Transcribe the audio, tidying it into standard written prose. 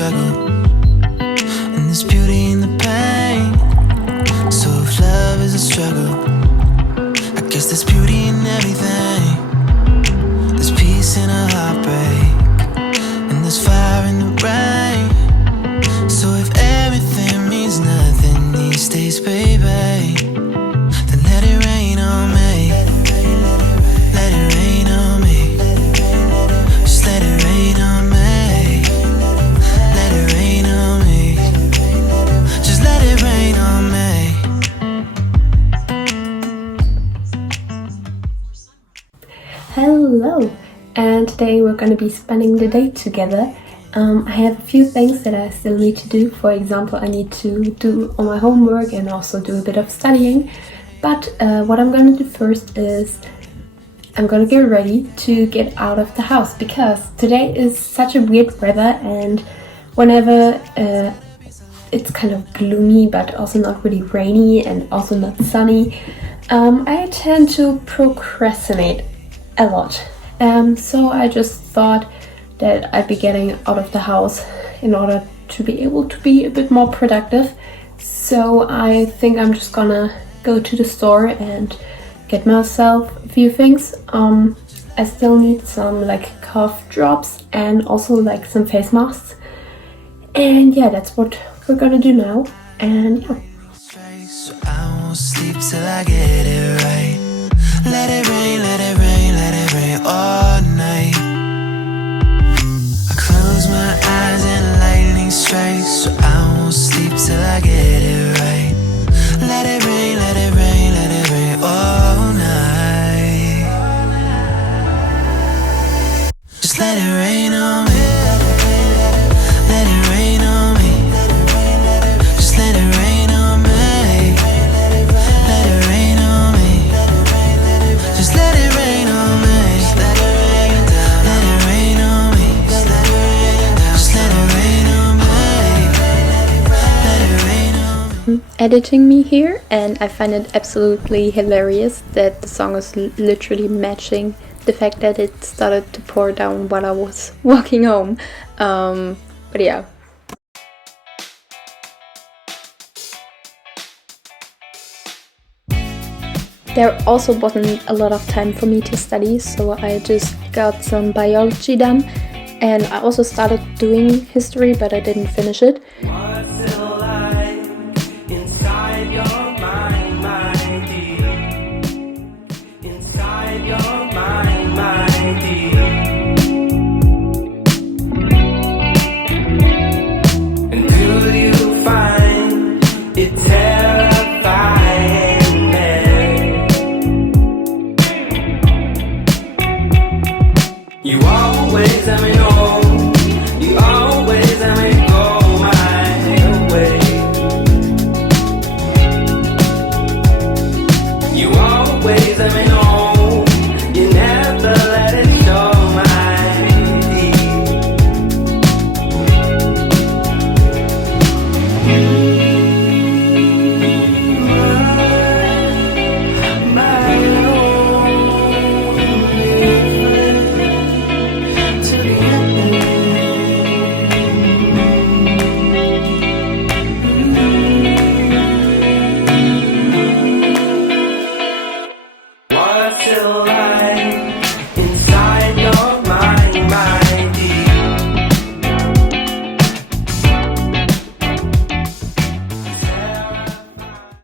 struggle, and there's beauty in the pain. So if love is a struggle, I guess there's beauty in everything. There's peace in a heartbreak, and there's fire in the rain. So if everything means nothing these days, baby, then let it rain on me. Let it rain on me. Just let it rain on me. Let it rain on me. Just let it rain on me. Hello, and today we're going to be spending the day together. I have a few things that I still need to do. For example, I need to do all my homework and also do a bit of studying. But what I'm going to do first is I'm going to get ready to get out of the house, because today is such a weird weather, and whenever it's kind of gloomy but also not really rainy and also not sunny, I tend to procrastinate a lot. So I just thought that I'd be getting out of the house in order to be able to be a bit more productive. So I think I'm just gonna go to the store and get myself a few things. I still need some like cough drops and also like some face masks. And yeah, that's what we're gonna do now. And yeah. So I won't sleep till I get it right. Let it rain, let it rain, let it rain all night. I close my eyes and lightning strikes, so I won't sleep till I get it right. Let it rain, let it rain, let it rain all night. Just let it rain on me. Let it rain on me. Just let it rain on me. Let it rain on me. Just let it rain on me. Let it rain down. Let it rain on me. Just let it rain down. Just let it rain on me. Let it rain on me. Editing me here, and I find it absolutely hilarious that the song is literally matching the fact that it started to pour down while I was walking home. But yeah. There also wasn't a lot of time for me to study, so I just got some biology done, and I also started doing history, but I didn't finish it. What's alive inside your mind, my dear? Inside your mind, my dear. And do you find it terrifying? You always tell me